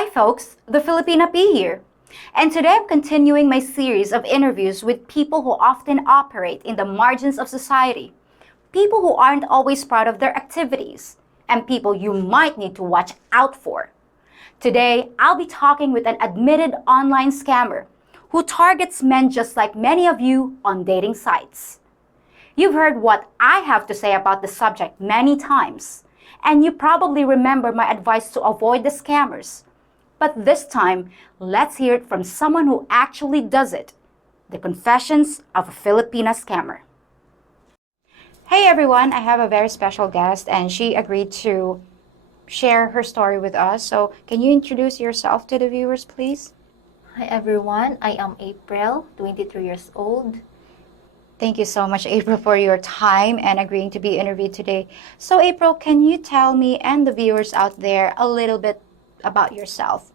Hi folks, the Filipina P here. And today I'm continuing my series of interviews with people who often operate in the margins of society. People who aren't always proud of their activities, and people you might need to watch out for. Today, I'll be talking with an admitted online scammer who targets men just like many of you on dating sites. You've heard what I have to say about the subject many times, and you probably remember my advice to avoid the scammers. But this time, let's hear it from someone who actually does it. The confessions of a Filipina scammer. Hey everyone, I have a very special guest and she agreed to share her story with us. So can you introduce yourself to the viewers, please? Hi everyone, I am April, 23 years old. Thank you so much, April, for your time and agreeing to be interviewed today. So April, can you tell me and the viewers out there a little bit about yourself?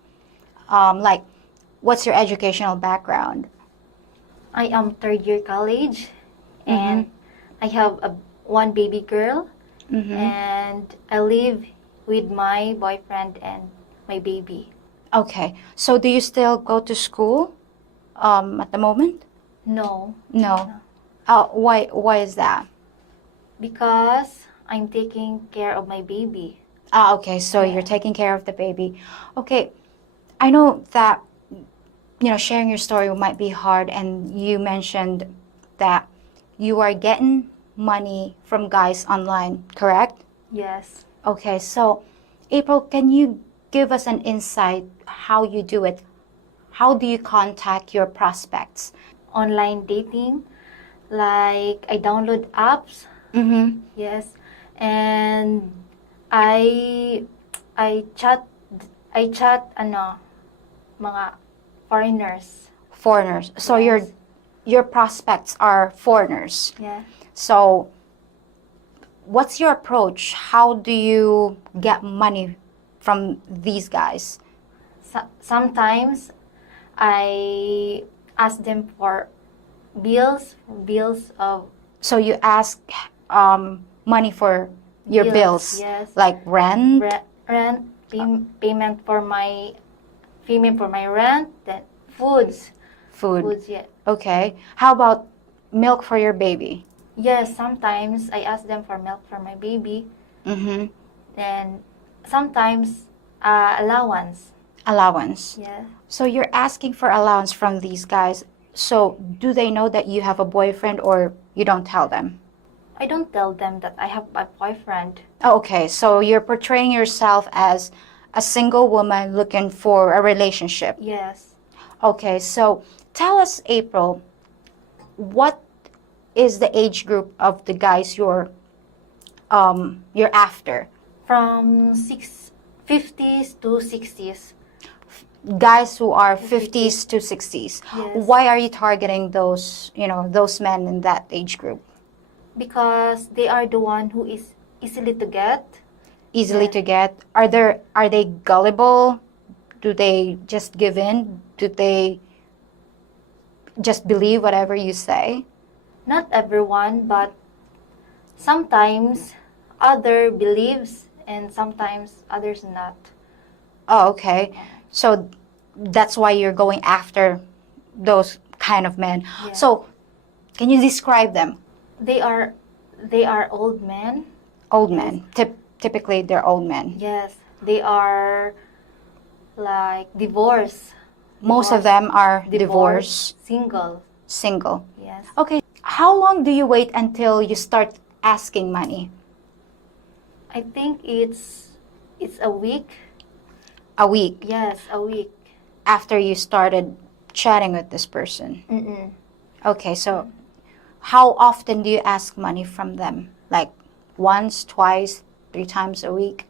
Like, what's your educational background? I am third year college and I have one baby girl and I live with my boyfriend and my baby. Okay, so do you still go to school at the moment? No, Why is that? because I'm taking care of my baby. Okay, so you're taking care of the baby. Okay, I know that, sharing your story might be hard, and you mentioned that you are getting money from guys online, correct? Yes. Okay, so April, can you give us an insight how you do it? How do you contact your prospects? Online dating, like I download apps. Yes. And I chat mga foreigners. Foreigners. So Yes. your prospects are foreigners. Yeah. So what's your approach? How do you get money from these guys? Sometimes I ask them for bills of So you ask money for your bills, yes, like rent? payment for my rent, then foods, yeah. Okay. How about milk for your baby? Yes, sometimes I ask them for milk for my baby, Mm-hmm. and sometimes allowance. Allowance. Yeah. So you're asking for allowance from these guys. So do they know that you have a boyfriend or you don't tell them? I don't tell them that I have a boyfriend. Okay, so you're portraying yourself as a single woman looking for a relationship. Yes. Okay, so tell us, April, what is the age group of the guys you're after? From 50s to 60s. Guys who are 50s to 60s. Yes. Why are you targeting those men in that age group? Because they are the one who is easily to get. Easily to get. Are they gullible? Do they just give in? Do they just believe whatever you say? Not everyone, but sometimes other believes and sometimes others not. Oh, okay. So that's why you're going after those kind of men. Yeah. So can you describe them? They are old men. Old men. Typically, they're old men. Yes, they are like divorced. Most of them are divorced, single. single. Yes. Okay. How long do you wait until you start asking money? I think it's a week. A week Yes, a week. after you started chatting with this person. Mm-mm. Okay, so how often do you ask money from them? Like once, twice, 3 times a week?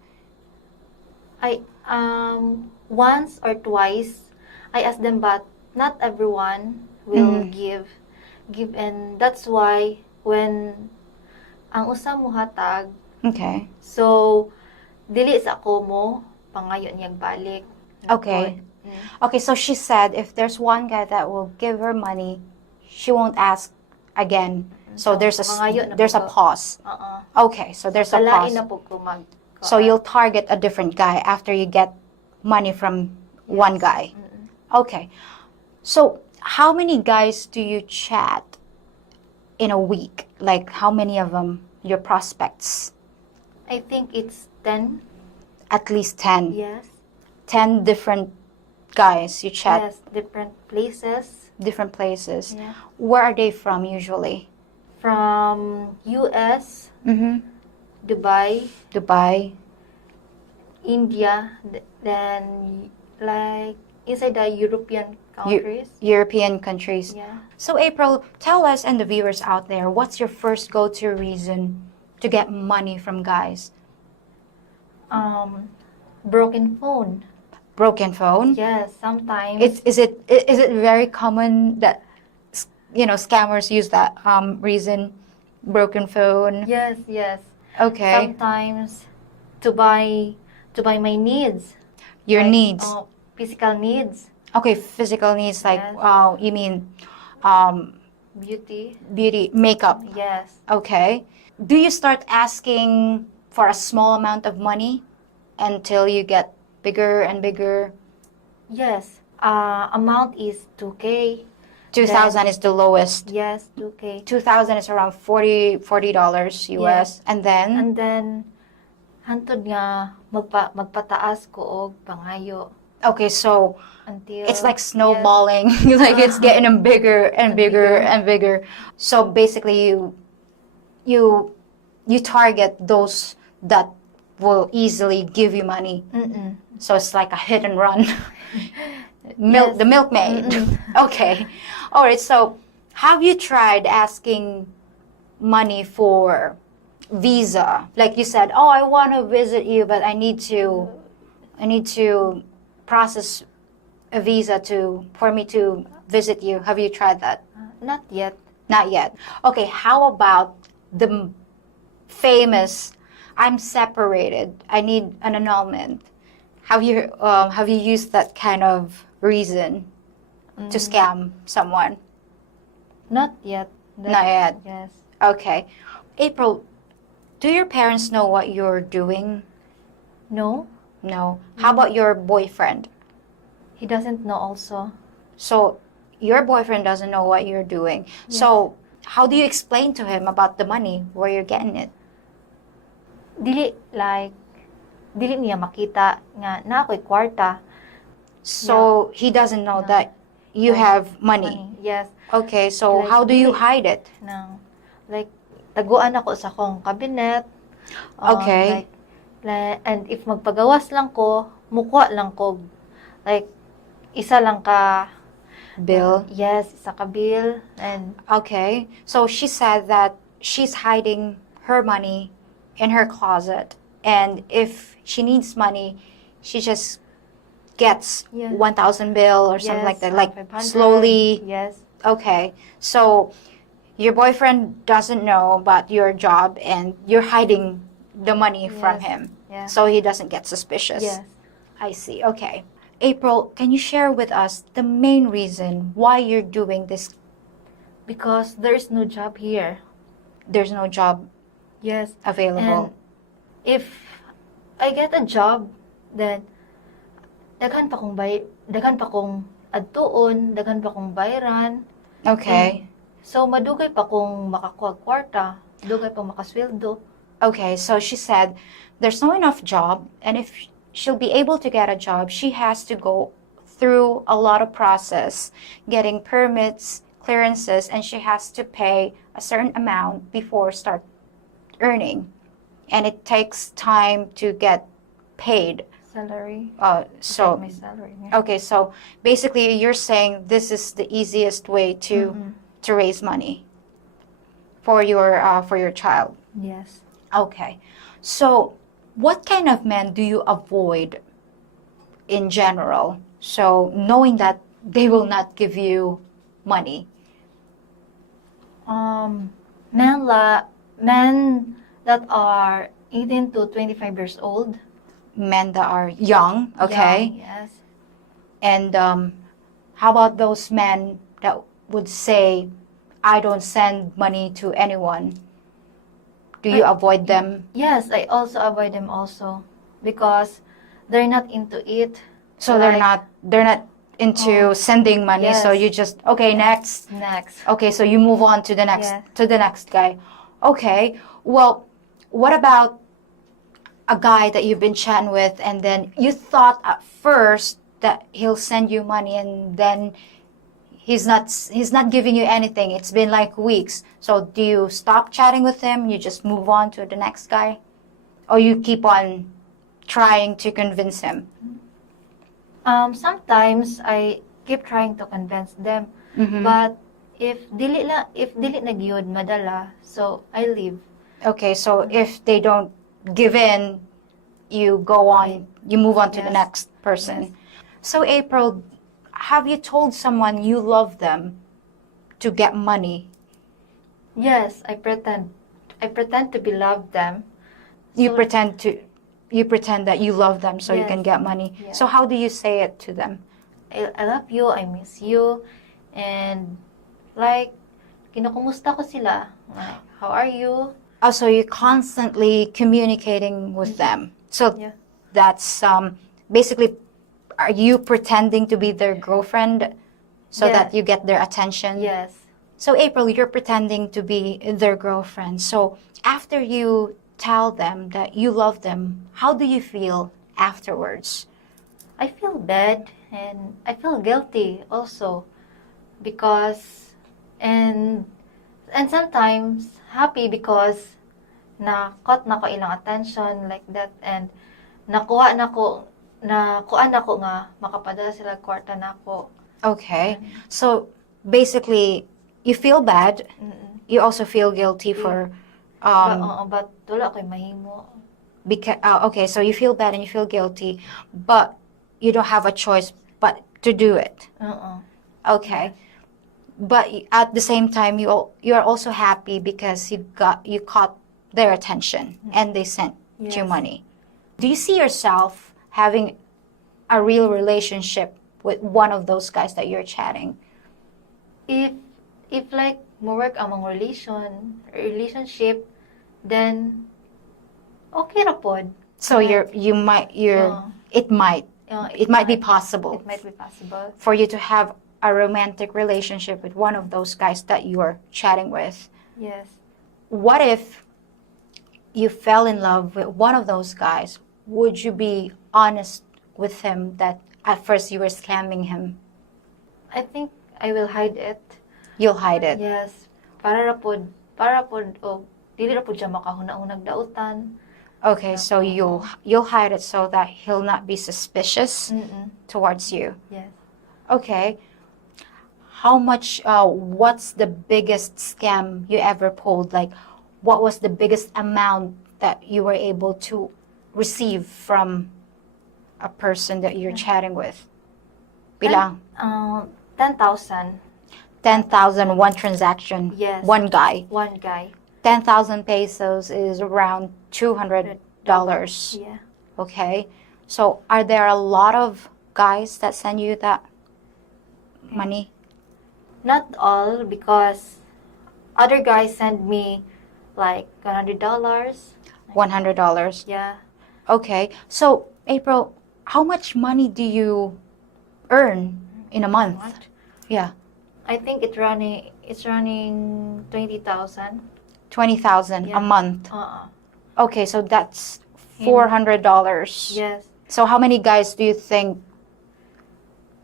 I once or twice I ask them, but not everyone will give, and that's why when ang usa mo hatag, Okay. so dili sa ako mo pangayo niyag balik. Okay. Okay, so she said if there's one guy that will give her money, she won't ask again. So there's mangayo na a po ko. pause. Okay, so there's a Kalain pause. na po ko So you'll target a different guy after you get money from One guy. Okay. So, how many guys do you chat in a week? Like, how many of them, your prospects? I think it's 10. At least 10. Yes. 10 different guys you chat. Yes, different places. Different places. Yeah. Where are they from usually? From US, Mm-hmm. Dubai, Dubai. India, then like inside the European countries. European countries. Yeah. So, April, tell us and the viewers out there, what's your first go-to reason to get money from guys? Broken phone. Broken phone? Yes, sometimes. Is it very common that scammers use that reason, broken phone? Yes, yes. Okay. Sometimes to buy my needs. Your like, needs. Physical needs. Okay, physical needs like Yes. you mean Beauty. beauty, makeup. Yes. Okay. Do you start asking for a small amount of money until you get bigger and bigger? Yes. Amount is 2K. 2,000 is the lowest. Yes, 2K. 2,000 is around $40 US. Yes. And then And then hantod nga magpataas ko og pangayo okay, so until it's like snowballing. Like it's getting bigger and bigger and bigger. So basically you target those that will easily give you money. Mm-mm. So it's like a hit and run. The milkmaid. Okay. All right. So have you tried asking money for visa? Like you said, oh, I want to visit you, but I need to process a visa for me to visit you. Have you tried that? Not yet. Not yet. Okay. How about the famous, I'm separated, I need an annulment? Have you used that kind of reason to scam someone? Not yet. Not yet. Yes. Okay. April, do your parents know what you're doing? No, No. How about your boyfriend? he doesn't know also. So your boyfriend doesn't know what you're doing. Yes. So how do you explain to him about the money, where you're getting it? Dili niya makita nga na ako'y kwarta. So he doesn't know No. that you have money. Yes. Okay, so Like, how do you dili- hide it? Nang like taguan ako sa akong cabinet. Okay. And if magpagawas lang ko, mukha lang ko. Like isa lang ka Bill? yes, isa ka bill and Okay. So she said that she's hiding her money in her closet. And if she needs money, she just gets Yes. 1,000 bill or something like yes, that. Like 500. slowly. Yes. Okay. So your boyfriend doesn't know about your job and you're hiding the money from Yes. him. Yeah. So he doesn't get suspicious. Yes. I see. Okay. April, can you share with us the main reason why you're doing this? Because there's no job here. There's no job Yes. available. And if I get a job, then daghan pa kong adtuon, daghan pa kong bayaran. Okay. So madugay pa kong makakuha kwarta, dugay pa makasweldo. Okay, so she said there's no enough job, and if she'll be able to get a job, she has to go through a lot of process, getting permits, clearances, and she has to pay a certain amount before start earning. And it takes time to get paid. Salary. So my salary. okay, so basically you're saying this is the easiest way to raise money for your child. Yes. Okay. So, what kind of men do you avoid in general? So, knowing that they will not give you money. Men that are 18 to 25 years old. Men that are young, okay? Young, yes. And how about those men that would say, I don't send money to anyone? Do you avoid them? Yes, I also avoid them also because they're not into it. So they're not into sending money. So yes. you just okay, next. Next. Okay, so you move on to the next Yeah. guy. Okay. Well, what about a guy that you've been chatting with and then you thought at first that he'll send you money and then he's not giving you anything. It's been like weeks. So do you stop chatting with him? You just move on to the next guy? Or you keep on trying to convince him? Sometimes I keep trying to convince them, Mhm. but if dili na gyud madala, so I leave. Okay, so if they don't give in, you go on, you move on to the Yes. next person. Yes. So April, have you told someone you love them to get money? Yes, I pretend to be love them. You So- pretend that you love them so you Yes. can get money. Yeah. So how do you say it to them? I love you, I miss you, and like kinukumusta ko sila. Like, how are you? Oh, so you're constantly communicating with them. So Yeah. that's basically, are you pretending to be their girlfriend so Yeah. that you get their attention? Yes. So April, you're pretending to be their girlfriend. So after you tell them that you love them, how do you feel afterwards? I feel bad and I feel guilty also because and sometimes happy because na-caught na ko ilang attention like that and nakuha na ko nga makapadala sila kwarta na ko. Okay. So basically, you feel bad. Mm-mm. You also feel guilty for But wala ko'y mahimo. because okay, so you feel bad and you feel guilty, but you don't have a choice but to do it. Okay. But at the same time, you're also happy because you caught their attention and they sent you Yes. money. Do you see yourself having a real relationship with one of those guys that you're chatting? If like mo work among relationship, then okay ra pod. So Right. it might be possible It might be possible. for you to have a romantic relationship with one of those guys that you're chatting with. Yes. What if you fell in love with one of those guys? Would you be honest with him that at first you were scamming him? I think I will hide it. You'll hide it. Yes. Para pod dili ra pod siya makahuna-hunag dautan. Okay, so you'll hide it so that he'll not be suspicious towards you. Yes. Okay. How much, what's the biggest scam you ever pulled? Like, what was the biggest amount that you were able to receive from a person that you're chatting with? Bilang? 10,000. 10,000, one transaction. Yes. One guy. One guy. 10,000 pesos is around $200. Yeah. Okay. So are there a lot of guys that send you that money? Not all, because other guys send me like $100. $100. Yeah. Okay. So April, how much money do you earn in a month? What? Yeah. I think it's running 20,000. 20,000 Yeah. a month. Okay, so that's $400. Yes. So how many guys do you think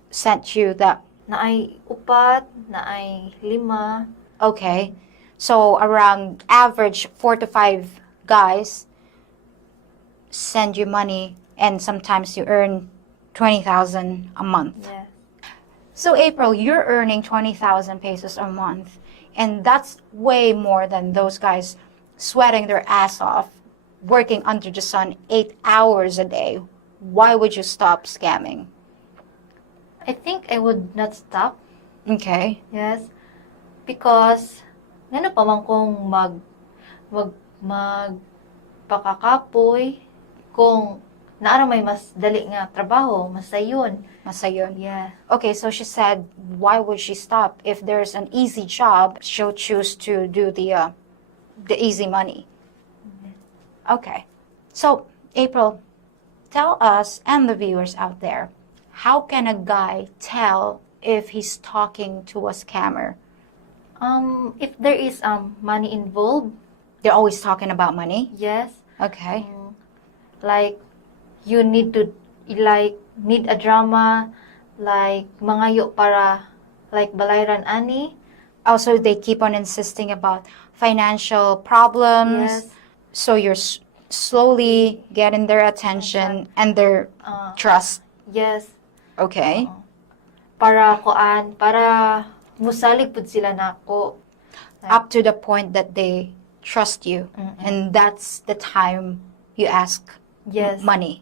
sent you that? Naay upat, naay 5. Okay. So around average 4 to 5 guys send you money and sometimes you earn 20,000 a month. Yeah. So April, you're earning 20,000 pesos a month and that's way more than those guys sweating their ass off, working under the sun 8 hours a day. Why would you stop scamming? I think I would not stop. Okay. Yes. Because ngano pa man kung magpakakapoy kung naara may mas dali nga trabaho, masayon. Masayon. Yeah. Okay, so she said, why would she stop? If there's an easy job, she'll choose to do the easy money. Okay. So, April, tell us and the viewers out there, how can a guy tell if he's talking to a scammer? If there is money involved, They're always talking about money? yes. Okay. Like you need to need a drama, like mangayo para like balayran ani. Also, they keep on insisting about financial problems. Yes. So you're slowly getting their attention and their trust. Yes. Okay. Para musalig pud sila nako. Up to the point that they trust you. And that's the time you ask Yes. money.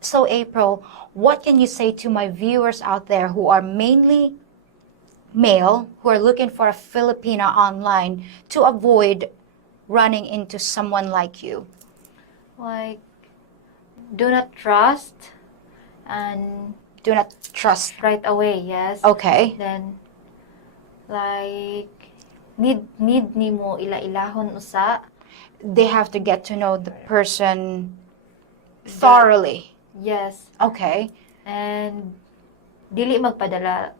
So, April, what can you say to my viewers out there who are mainly male, who are looking for a Filipina online to avoid running into someone like you? Like do not trust and Do not trust. right away, yes. Okay. Then like need nimo ila-ilahon usa. They have to get to know the person thoroughly. Yes. Okay. And dili magpadala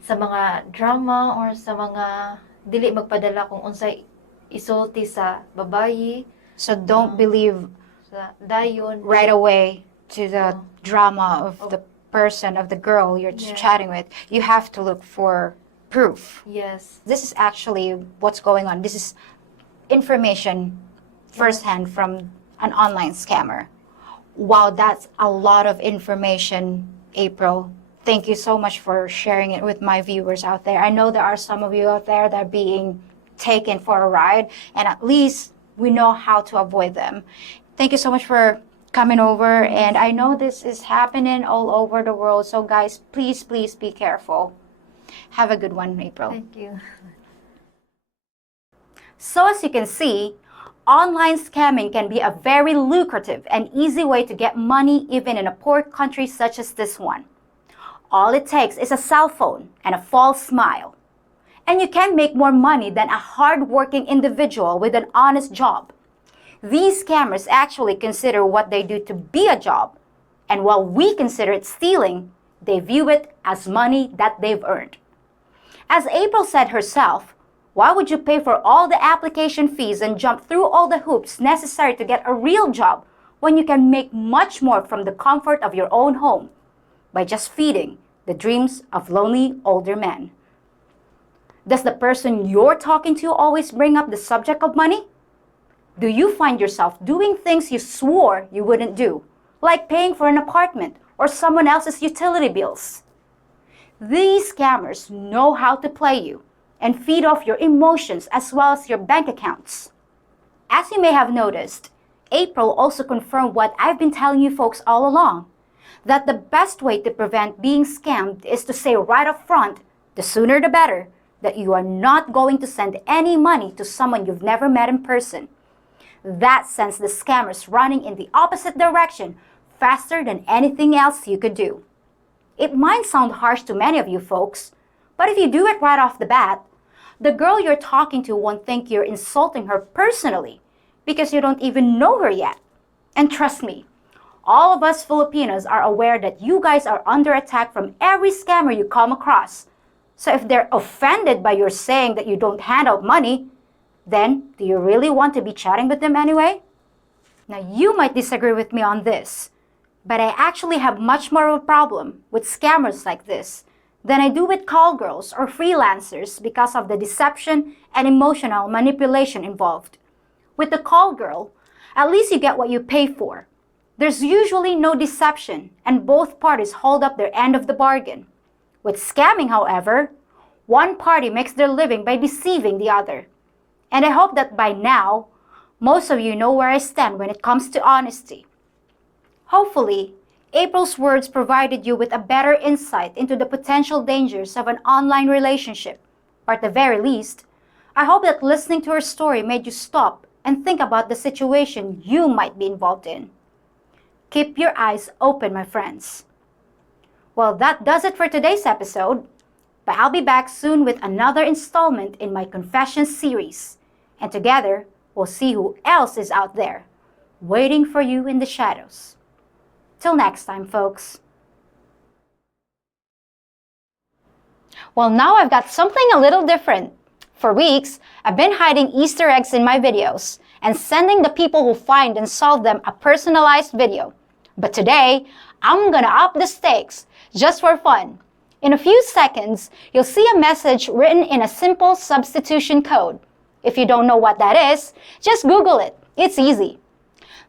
sa mga drama or sa mga dili magpadala kung unsay isulti sa babayi, So don't believe sa dayon. right away to the drama of the person, of the girl you're Yeah. chatting with. You have to look for proof. Yes. This is actually what's going on. This is information firsthand from an online scammer. Wow, that's a lot of information, April. Thank you so much for sharing it with my viewers out there. I know there are some of you out there that are being taken for a ride, and at least we know how to avoid them. Thank you so much for coming over, and I know this is happening all over the world, so guys, please be careful. Have a good one, April. Thank you. So as you can see, online scamming can be a very lucrative and easy way to get money even in a poor country such as this one. All it takes is a cell phone and a false smile. And you can make more money than a hard-working individual with an honest job. These scammers actually consider what they do to be a job, and while we consider it stealing, they view it as money that they've earned. As April said herself, why would you pay for all the application fees and jump through all the hoops necessary to get a real job when you can make much more from the comfort of your own home by just feeding the dreams of lonely older men? Does the person you're talking to always bring up the subject of money? Do you find yourself doing things you swore you wouldn't do, like paying for an apartment or someone else's utility bills? These scammers know how to play you and feed off your emotions as well as your bank accounts. As you may have noticed, April also confirmed what I've been telling you folks all along, that the best way to prevent being scammed is to say right up front, the sooner the better, that you are not going to send any money to someone you've never met in person. That sends the scammers running in the opposite direction faster than anything else you could do. It might sound harsh to many of you folks, but if you do it right off the bat, the girl you're talking to won't think you're insulting her personally because you don't even know her yet. And trust me, all of us Filipinos are aware that you guys are under attack from every scammer you come across. So if they're offended by your saying that you don't hand out money, then do you really want to be chatting with them anyway? Now you might disagree with me on this, but I actually have much more of a problem with scammers like this than I do with call girls or freelancers because of the deception and emotional manipulation involved. With the call girl, at least you get what you pay for. There's usually no deception and both parties hold up their end of the bargain. With scamming, however, one party makes their living by deceiving the other. And I hope that by now, most of you know where I stand when it comes to honesty. Hopefully, April's words provided you with a better insight into the potential dangers of an online relationship. Or at the very least, I hope that listening to her story made you stop and think about the situation you might be involved in. Keep your eyes open, my friends. Well, that does it for today's episode, but I'll be back soon with another installment in my Confessions series. And together, we'll see who else is out there, waiting for you in the shadows. Till next time, folks. Well, now I've got something a little different. For weeks, I've been hiding Easter eggs in my videos and sending the people who find and solve them a personalized video. But today, I'm gonna up the stakes just for fun. In a few seconds, you'll see a message written in a simple substitution code. If you don't know what that is, just Google it. It's easy.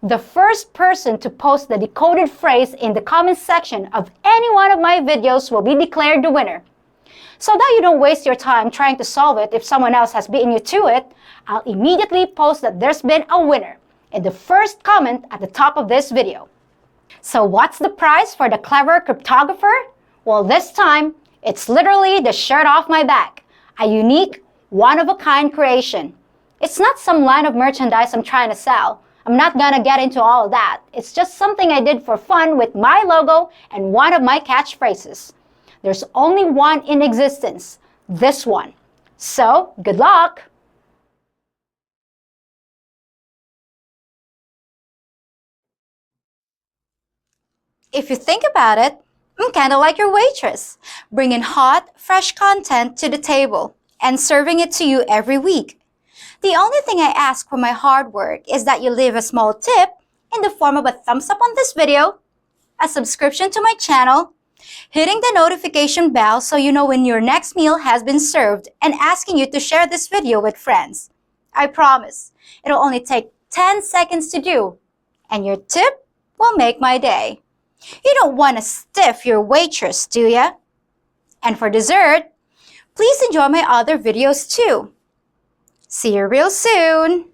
The first person to post the decoded phrase in the comments section of any one of my videos will be declared the winner. So that you don't waste your time trying to solve it if someone else has beaten you to it, I'll immediately post that there's been a winner in the first comment at the top of this video. So what's the prize for the clever cryptographer? Well, this time, it's literally the shirt off my back, a unique, one-of-a-kind creation. It's not some line of merchandise I'm trying to sell. I'm not gonna get into all of that. It's just something I did for fun with my logo and one of my catchphrases. There's only one in existence, this one. So, good luck! If you think about it, I'm kinda like your waitress, bringing hot, fresh content to the table and serving it to you every week. The only thing I ask for my hard work is that you leave a small tip in the form of a thumbs up on this video, a subscription to my channel, hitting the notification bell so you know when your next meal has been served, and asking you to share this video with friends. I promise, it'll only take 10 seconds to do, and your tip will make my day. You don't want to stiff your waitress, do ya? And for dessert, please enjoy my other videos too. See you real soon!